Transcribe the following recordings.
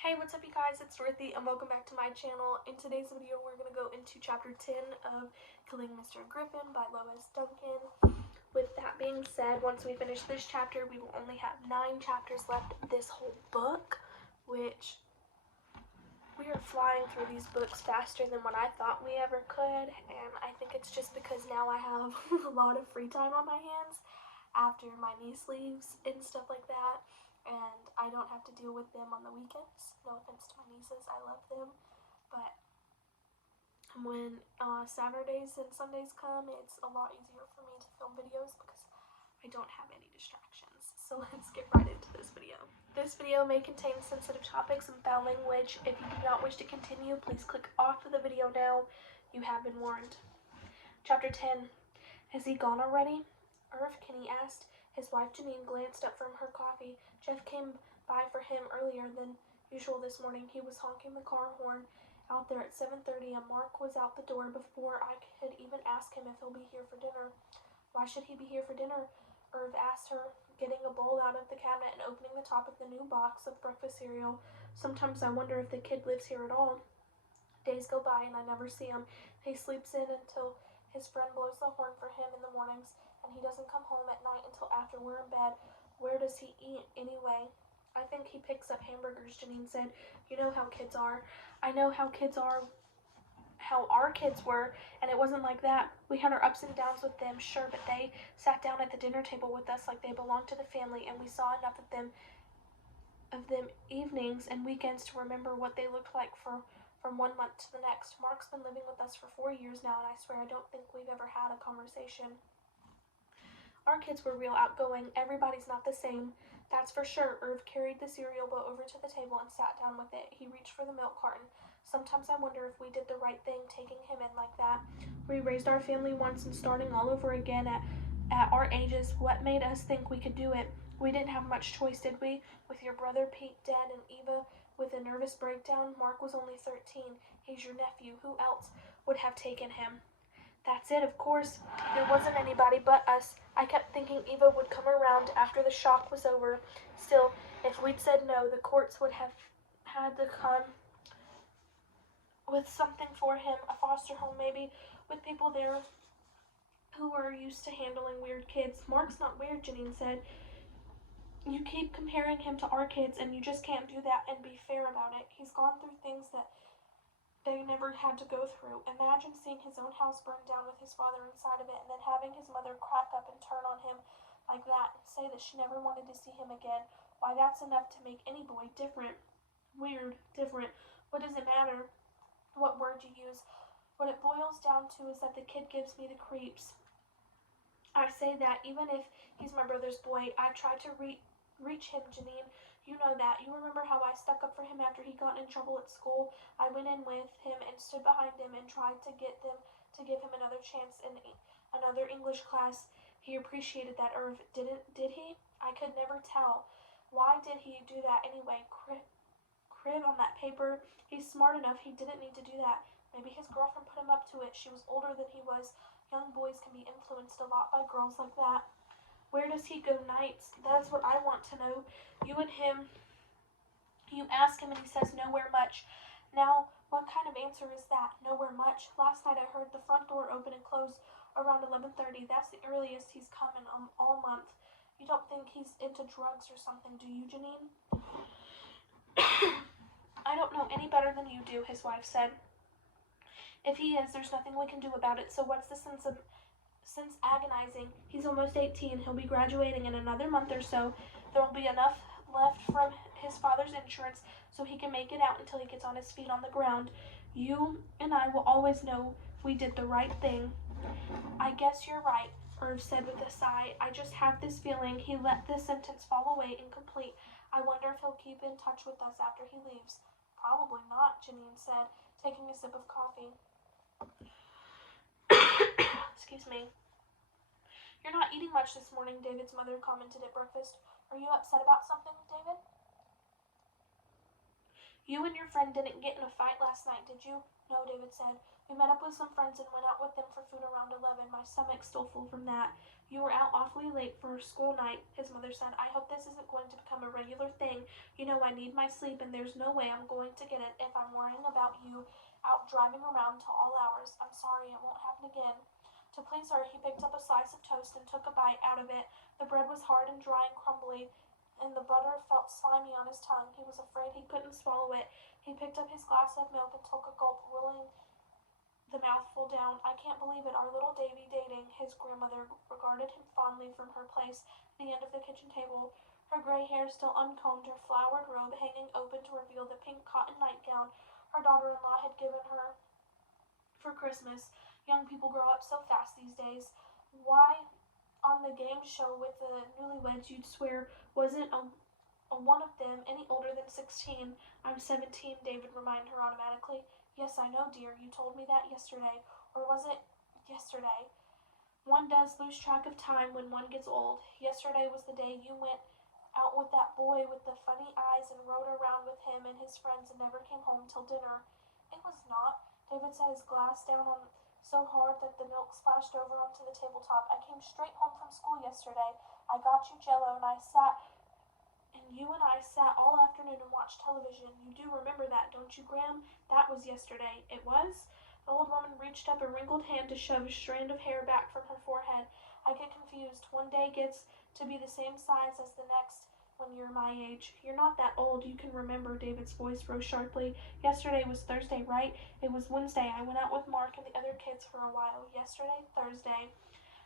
Hey, what's up you guys? It's Dorothy and welcome back to my channel. In today's video, we're going to go into chapter 10 of Killing Mr. Griffin by Lois Duncan. With that being said, once we finish this chapter, we will only have 9 chapters left of this whole book, which we are flying through these books faster than what I thought we ever could, and I think it's just because now I have a lot of free time on my hands after my niece leaves and stuff like that, and I don't have to deal with them on the weekends. No offense to my nieces, I love them, but when Saturdays and Sundays come, it's a lot easier for me to film videos because I don't have any distractions. So let's get right into this video. This video may contain sensitive topics and foul language. If you do not wish to continue, please click off of the video now. You have been warned. Chapter 10. Has he gone already? Irv, Kenny asked. His wife Janine glanced up from her coffee. Jeff came by for him earlier than usual this morning. He was honking the car horn out there at 7:30, and Mark was out the door before I could even ask him if he'll be here for dinner. Why should he be here for dinner? Irv asked her, getting a bowl out of the cabinet and opening the top of the new box of breakfast cereal. Sometimes I wonder if the kid lives here at all. Days go by and I never see him. He sleeps in until his friend blows the horn for him in the mornings, and he doesn't come home at night until after we're in bed. Where does he eat anyway? I think he picks up hamburgers, Janine said. You know how kids are. I know how kids are, how our kids were, and it wasn't like that. We had our ups and downs with them, sure, but they sat down at the dinner table with us like they belonged to the family, and we saw enough of them evenings and weekends to remember what they looked like from 1 month to the next. Mark's been living with us for 4 years now, and I swear I don't think we've ever had a conversation. Our kids were real outgoing. Everybody's not the same. That's for sure. Irv carried the cereal bowl over to the table and sat down with it. He reached for the milk carton. Sometimes I wonder if we did the right thing taking him in like that. We raised our family once, and starting all over again at our ages, what made us think we could do it? We didn't have much choice, did we? With your brother Pete dead and Eva with a nervous breakdown. Mark was only 13. He's your nephew. Who else would have taken him? That's it, of course. There wasn't anybody but us. I kept thinking Eva would come around after the shock was over. Still, if we'd said no, the courts would have had to come with something for him, a foster home maybe, with people there who were used to handling weird kids. Mark's not weird, Janine said. You keep comparing him to our kids, and you just can't do that and be fair about it. He's gone through things that they never had to go through. Imagine seeing his own house burned down with his father inside of it, and then having his mother crack up and turn on him like that and say that she never wanted to see him again. Why, that's enough to make any boy different. Weird, different. What does it matter what word you use? What it boils down to is that the kid gives me the creeps. I say that even if he's my brother's boy. I try to reach him, Janine. You know that. You remember how I stuck up for him after he got in trouble at school? I went in with him and stood behind him and tried to give him another chance in another English class. He appreciated that, Irv. Did he? I could never tell. Why did he do that anyway? Crib on that paper. He's smart enough. He didn't need to do that. Maybe his girlfriend put him up to it. She was older than he was. Young boys can be influenced a lot by girls like that. Where does he go nights? That's what I want to know. You and him, you ask him and he says nowhere much. Now, what kind of answer is that? Nowhere much? Last night I heard the front door open and close around 11:30. That's the earliest he's come in all month. You don't think he's into drugs or something, do you, Janine? I don't know any better than you do, his wife said. If he is, there's nothing we can do about it, so what's the sense agonizing? He's almost 18. He'll be graduating in another month or so. There will be enough left from his father's insurance so he can make it out until he gets on his feet on the ground. You and I will always know we did the right thing. I guess you're right, Irv said with a sigh. I just have this feeling he let this sentence fall away incomplete. I wonder if he'll keep in touch with us after he leaves. Probably not, Janine said, taking a sip of coffee. Excuse me. You're not eating much this morning, David's mother commented at breakfast. Are you upset about something, David? You and your friend didn't get in a fight last night, did you? No, David said. We met up with some friends and went out with them for food around 11. My stomach's still full from that. You were out awfully late for school night, his mother said. I hope this isn't going to become a regular thing. You know I need my sleep and there's no way I'm going to get it if I'm worrying about you out driving around till all hours. I'm sorry, it won't happen again. To please her, he picked up a slice of toast and took a bite out of it. The bread was hard and dry and crumbly, and the butter felt slimy on his tongue. He was afraid he couldn't swallow it. He picked up his glass of milk and took a gulp, rolling the mouthful down. I can't believe it, our little Davy dating. His grandmother regarded him fondly from her place at the end of the kitchen table, her gray hair still uncombed, her flowered robe hanging open to reveal the pink cotton nightgown her daughter-in-law had given her for Christmas. Young people grow up so fast these days. Why, on the game show with the newlyweds, you'd swear wasn't one of them any older than 16. I'm 17, David reminded her automatically. Yes, I know, dear. You told me that yesterday. Or was it yesterday? One does lose track of time when one gets old. Yesterday was the day you went out with that boy with the funny eyes and rode around with him and his friends and never came home till dinner. It was not. David set his glass down on so hard that the milk splashed over onto the tabletop. I came straight home from school yesterday. I got you Jello and you and I sat all afternoon and watched television. You do remember that, don't you, Graham? That was yesterday. It was? The old woman reached up a wrinkled hand to shove a strand of hair back from her forehead. I get confused. One day gets to be the same size as the next when you're my age. You're not that old. You can remember. David's voice rose sharply. Yesterday was Thursday, right? It was Wednesday. I went out with Mark and the other kids for a while. Yesterday, Thursday.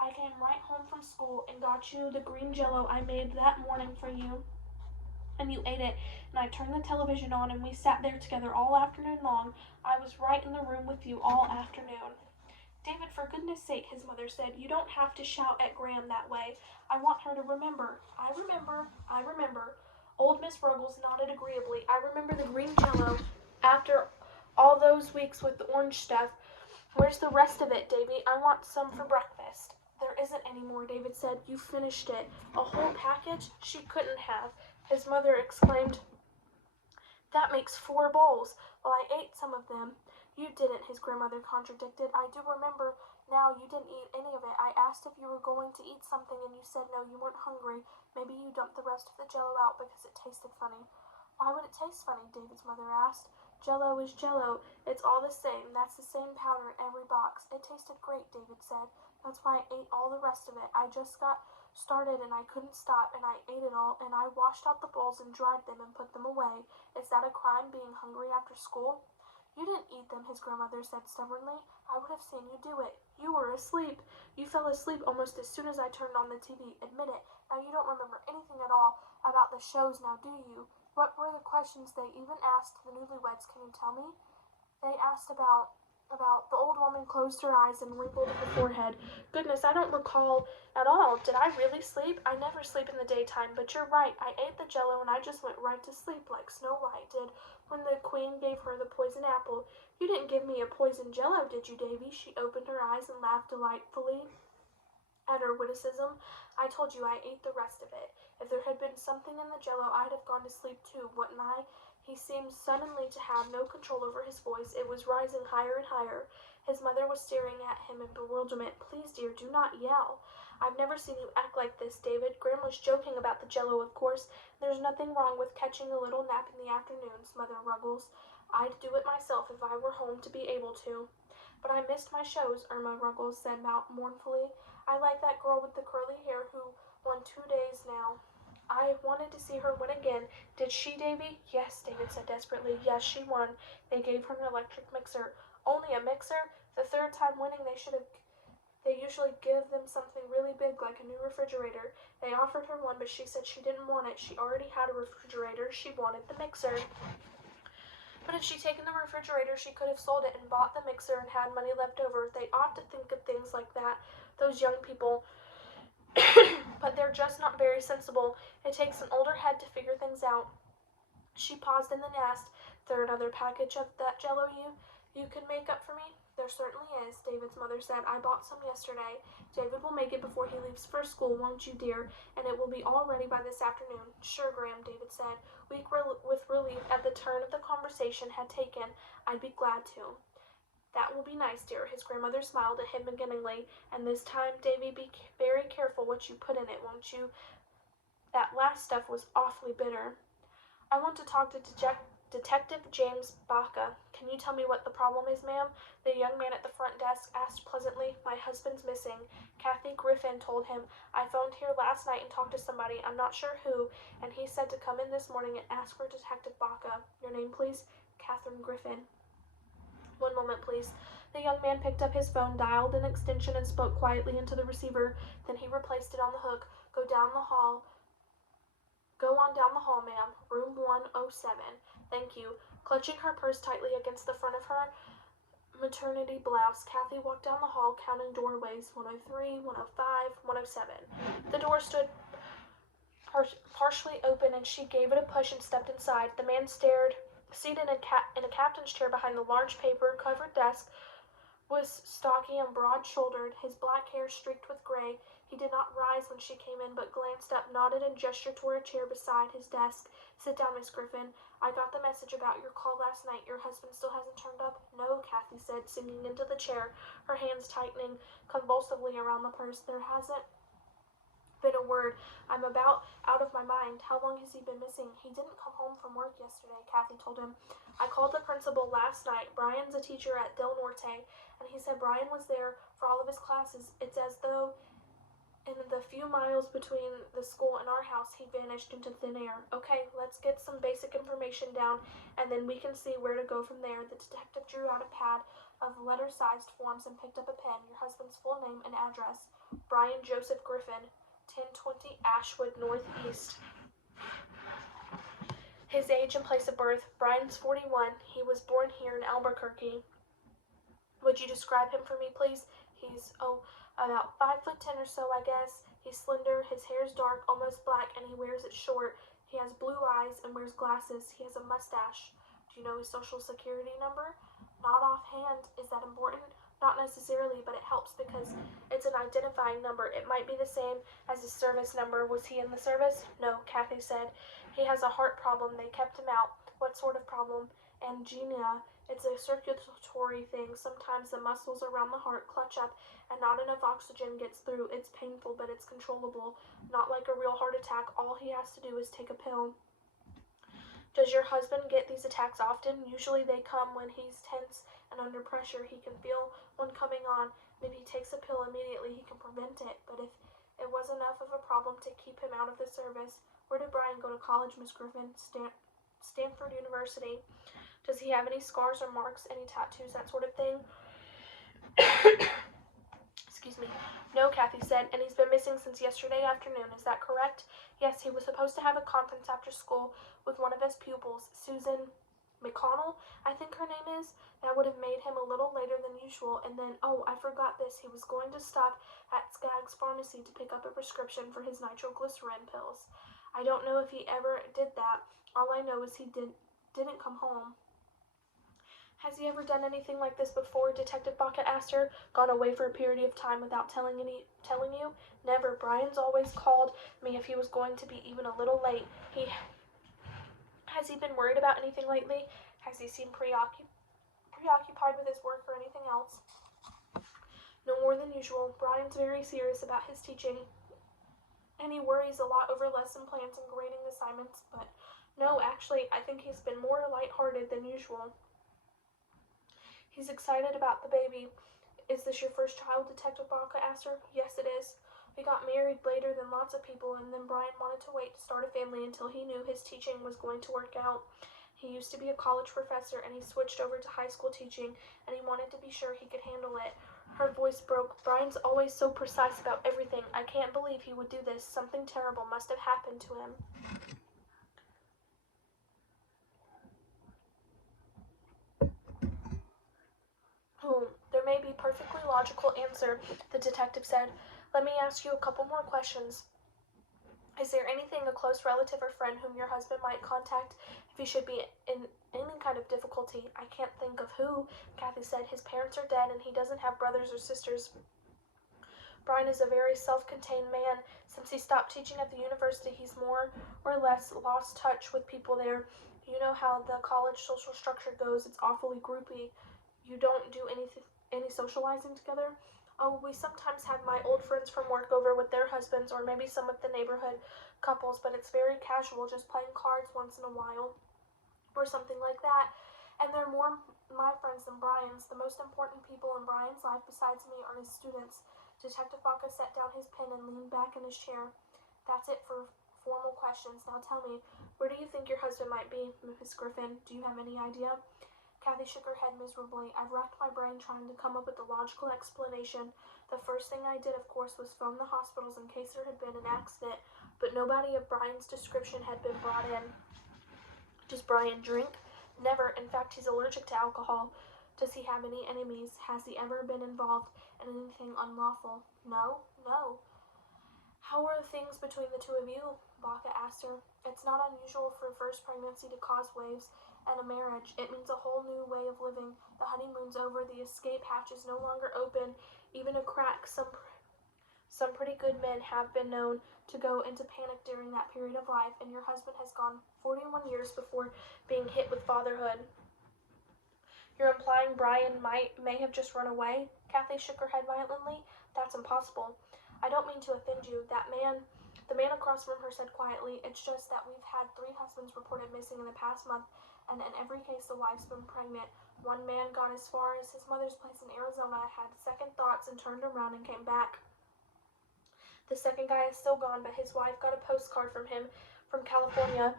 I came right home from school and got you the green Jello I made that morning for you, and you ate it, and I turned the television on, and we sat there together all afternoon long. I was right in the room with you all afternoon. David, for goodness sake, his mother said, you don't have to shout at Graham that way. I want her to remember. I remember. I remember. Old Miss Ruggles nodded agreeably. I remember the green Jello after all those weeks with the orange stuff. Where's the rest of it, Davy? I want some for breakfast. There isn't any more, David said. You finished it. A whole package? She couldn't have. His mother exclaimed, that makes 4 bowls. Well, I ate some of them. You didn't, his grandmother contradicted. I do remember now you didn't eat any of it. I asked if you were going to eat something and you said no, you weren't hungry. Maybe you dumped the rest of the Jello out because it tasted funny. Why would it taste funny? David's mother asked. Jello is Jello. It's all the same. That's the same powder in every box. It tasted great, David said. That's why I ate all the rest of it. I just got started and I couldn't stop and I ate it all and I washed out the bowls and dried them and put them away. Is that a crime, being hungry after school? You didn't eat them, his grandmother said stubbornly. I would have seen you do it. You were asleep. You fell asleep almost as soon as I turned on the TV. Admit it. Now you don't remember anything at all about the shows now, do you? What were the questions they even asked the newlyweds? Can you tell me? They asked about the old woman closed her eyes and wrinkled her forehead. Goodness, I don't recall at all. Did I really sleep? I never sleep in the daytime, but you're right. I ate the Jello and I just went right to sleep like Snow White did when the queen gave her the poison apple. You didn't give me a poison Jello, did you, Davy? She opened her eyes and laughed delightfully at her witticism. I told you I ate the rest of it. If there had been something in the Jello, I'd have gone to sleep too, wouldn't I? He seemed suddenly to have no control over his voice. It was rising higher and higher. His mother was staring at him in bewilderment. Please, dear, do not yell. I've never seen you act like this, David. Graham was joking about the Jello, of course. There's nothing wrong with catching a little nap in the afternoons, Mother Ruggles. I'd do it myself if I were home to be able to. But I missed my shows, Irma Ruggles said mournfully. I like that girl with the curly hair who won 2 days now. I wanted to see her win again. Did she, Davy? Yes, David said desperately. Yes, she won. They gave her an electric mixer. Only a mixer? The 3rd time winning, they usually give them something really big like a new refrigerator. They offered her one, but she said she didn't want it. She already had a refrigerator. She wanted the mixer. But if she'd taken the refrigerator, she could have sold it and bought the mixer and had money left over. They ought to think of things like that, those young people. But they're just not very sensible. It takes an older head to figure things out. She paused and then asked, there another package of that Jello you could make up for me? There certainly is, David's mother said. I bought some yesterday. David will make it before he leaves for school, won't you, dear? And it will be all ready by this afternoon. Sure, Graham, David said, weak with relief at the turn of the conversation had taken, I'd be glad to. That will be nice, dear. His grandmother smiled at him beginningly. And this time, Davy, be very careful what you put in it, won't you? That last stuff was awfully bitter. I want to talk to Detective James Baca. Can you tell me what the problem is, ma'am? The young man at the front desk asked pleasantly. My husband's missing. Kathy Griffin told him. I phoned here last night and talked to somebody, I'm not sure who, and he said to come in this morning and ask for Detective Baca. Your name, please? Catherine Griffin. One moment, please. The young man picked up his phone, dialed an extension, and spoke quietly into the receiver. Then he replaced it on the hook. Go on down the hall, ma'am. Room 107. Thank you. Clutching her purse tightly against the front of her maternity blouse, Kathy walked down the hall, counting doorways. 103, 105, 107. The door stood partially open, and she gave it a push and stepped inside. The man stared. Seated in a captain's chair behind the large paper-covered desk was stocky and broad-shouldered, his black hair streaked with gray. He did not rise when she came in, but glanced up, nodded, and gestured toward a chair beside his desk. Sit down, Miss Griffin. I got the message about your call last night. Your husband still hasn't turned up? No, Kathy said, sinking into the chair, her hands tightening convulsively around the purse. There hasn't been a word. I'm about out of my mind. How long has he been missing? He didn't come home from work yesterday, Kathy told him. I called the principal last night. Brian's a teacher at Del Norte, and he said Brian was there for all of his classes. It's as though in the few miles between the school and our house, he vanished into thin air. Okay, let's get some basic information down, and then we can see where to go from there. The detective drew out a pad of letter-sized forms and picked up a pen. Your husband's full name and address. Brian Joseph Griffin, 1020 Ashwood Northeast. His age and place of birth. Brian's 41. He was born here in Albuquerque. Would you describe him for me, please? He's, about 5'10" or so, I guess. He's slender, his hair's dark, almost black, and he wears it short. He has blue eyes and wears glasses. He has a mustache. Do you know his social security number? Not offhand. Is that important? Not necessarily, but it helps because it's an identifying number. It might be the same as his service number. Was he in the service? No, Kathy said. He has a heart problem. They kept him out. What sort of problem? Angina. It's a circulatory thing. Sometimes the muscles around the heart clutch up and not enough oxygen gets through. It's painful, but it's controllable. Not like a real heart attack. All he has to do is take a pill. Does your husband get these attacks often? Usually they come when he's tense and under pressure. He can feel one coming on, and if he takes a pill immediately, he can prevent it. But if it was enough of a problem to keep him out of the service, where did Brian go to college, Miss Griffin? Stanford University. Does he have any scars or marks, any tattoos, that sort of thing? Excuse me. No, Kathy said, and he's been missing since yesterday afternoon. Is that correct? Yes, he was supposed to have a conference after school with one of his pupils, Susan McConnell, I think her name is. That would have made him a little later than usual, and then, I forgot this, he was going to stop at Skaggs Pharmacy to pick up a prescription for his nitroglycerin pills. I don't know if he ever did that. All I know is he didn't come home. Has he ever done anything like this before? Detective Baca asked her. Gone away for a period of time without telling you? Never. Brian's always called me if he was going to be even a little late. Has he been worried about anything lately? Has he seemed preoccupied with his work or anything else? No more than usual. Brian's very serious about his teaching, and he worries a lot over lesson plans and grading assignments, but no, actually, I think he's been more lighthearted than usual. He's excited about the baby. Is this your first child? Detective Baca asked her. Yes, it is. We got married later than lots of people, and then Brian wanted to wait to start a family until he knew his teaching was going to work out. He used to be a college professor, and he switched over to high school teaching, and he wanted to be sure he could handle it. Her voice broke. Brian's always so precise about everything. I can't believe he would do this. Something terrible must have happened to him. There may be a perfectly logical answer, the detective said. Let me ask you a couple more questions. Is there anything, a close relative or friend whom your husband might contact if he should be in any kind of difficulty? I can't think of who, Kathy said. His parents are dead and he doesn't have brothers or sisters. Brian is a very self-contained man. Since he stopped teaching at the university, he's more or less lost touch with people there. You know how the college social structure goes. It's awfully groupy. You don't do any socializing together. Oh, we sometimes have my old friends from work over with their husbands, or maybe some of the neighborhood couples, but it's very casual, just playing cards once in a while or something like that. And they're more my friends than Brian's. The most important people in Brian's life besides me are his students. Detective Baca set down his pen and leaned back in his chair. That's it for formal questions. Now tell me, where do you think your husband might be, Miss Griffin? Do you have any idea? Kathy shook her head miserably. I've racked my brain trying to come up with a logical explanation. The first thing I did, of course, was phone the hospitals in case there had been an accident, but nobody of Brian's description had been brought in. Does Brian drink? Never. In fact, he's allergic to alcohol. Does he have any enemies? Has he ever been involved in anything unlawful? No. No. How are things between the two of you? Baca asked her. It's not unusual for a first pregnancy to cause waves and a marriage. It means a whole new way of living. The honeymoon's over. The escape hatch is no longer open. Even a crack. Some pretty good men have been known to go into panic during that period of life, and your husband has gone 41 years before being hit with fatherhood. You're implying Brian may have just run away? Kathy shook her head violently. That's impossible. I don't mean to offend you. The man across from her said quietly, it's just that we've had 3 husbands reported missing in the past month, and in every case the wife's been pregnant. One man got as far as his mother's place in Arizona, had second thoughts, and turned around and came back. The second guy is still gone, but his wife got a postcard from him from California.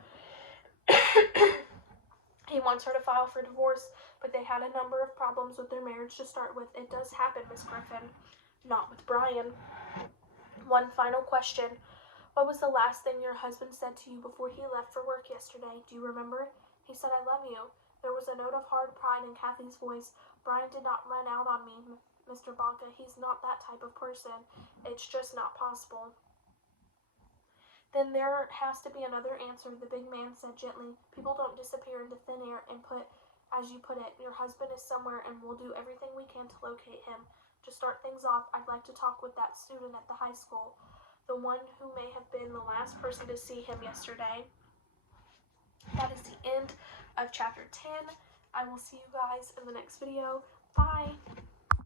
He wants her to file for divorce, but they had a number of problems with their marriage to start with. It does happen, Miss Griffin. Not with Brian. One final question. What was the last thing your husband said to you before he left for work yesterday? Do you remember? He said, I love you. There was a note of hard pride in Kathy's voice. Brian did not run out on me, Mr. Baca. He's not that type of person. It's just not possible. Then there has to be another answer, the big man said gently. People don't disappear into thin air and as you put it, your husband is somewhere and we'll do everything we can to locate him. To start things off, I'd like to talk with that student at the high school, the one who may have been the last person to see him yesterday. That is the end of chapter 10. I will see you guys in the next video. Bye!